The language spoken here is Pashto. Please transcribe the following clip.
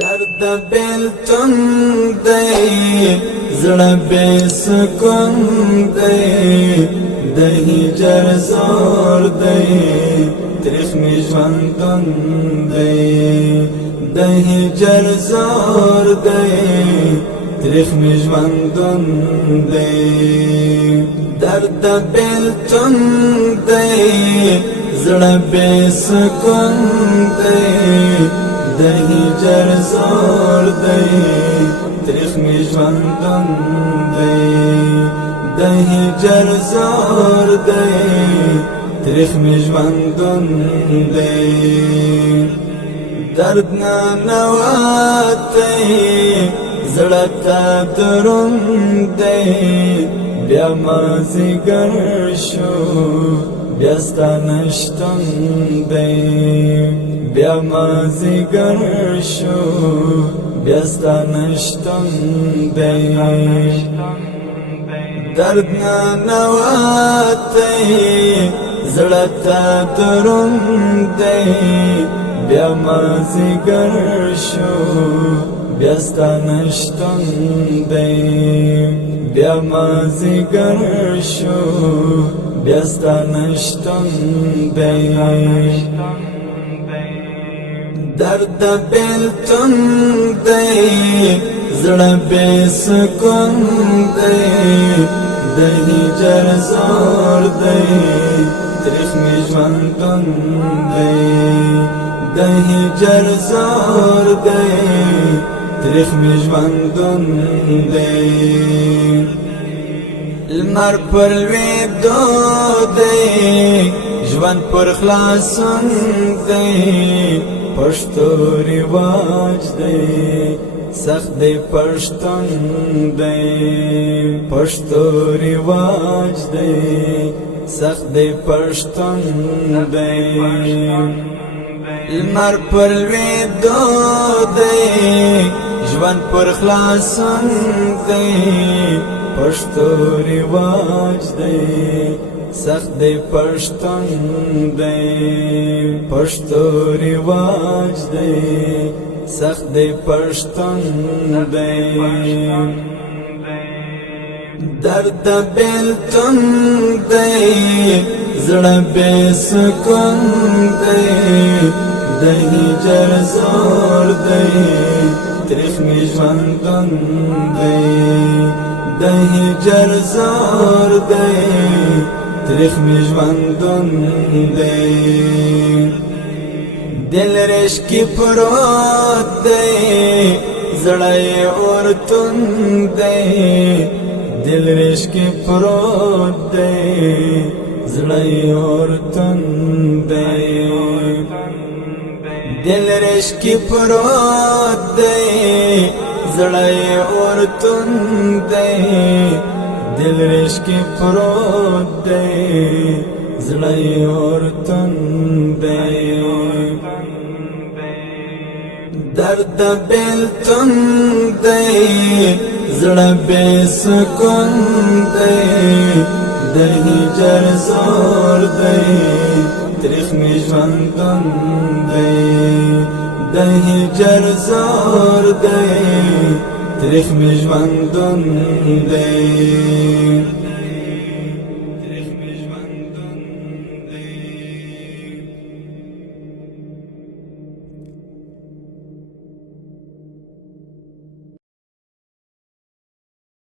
درد بیلتون دی زړه بے سکون دی د هجر زور دی تریخ می ژوندون دی د هجر زور دی تریخ می ژوندون دی درد بیلتون دی زړه بے سکون دی د هجر زور دی تریخ می ژوندون دی د هجر زور دی تریخ می ژوندون دی درد ننوتی زړه ته دروند دی بیا مازیګر شو بیا ستا نشتون دی بیا مازیګر شو بیا ستا نشتون دی درد ننوتی زړه ته دروند دی بیا مازیګر شو بیا ستا نشتون دی بیا مازیګر شو بیا ستا نشتون دی درد بیلتون دی زړه بے سکون دی د هجر زور دی تریخ می ژوندون دی د هجر زور دی تریخ می ژوندون دی لمر پر لویدو دی ژوند پر خلاصون دی پښتو رواج دی سخت دی پښتون دی پښتو رواج دی سخت دی پښتون دی لمر پر لویدو دی ژوند پر خلاصون دی پښتو رواج دی سخت دی پښتون دی پښتو رواج دی سخت دی پښتون دی درد بیلتون دی زړه بے سکون دی د هجر زور دی تریخ می ژوندون دی د هجر زور دی تریخ می ژوندون دی دل رشکی پروت دی زړه اورتون دی دل رشکی پروت دی زړه اورتون دی دل رشکی پروت دی زړه اورتون دی دل رشکی پروت دی زړه اورتون دی درد بیلتون دی زړه بے سکون دی د هجر زور دی تریخ می ژوندون دی د هجر زور دی تریخ می ژوندون دی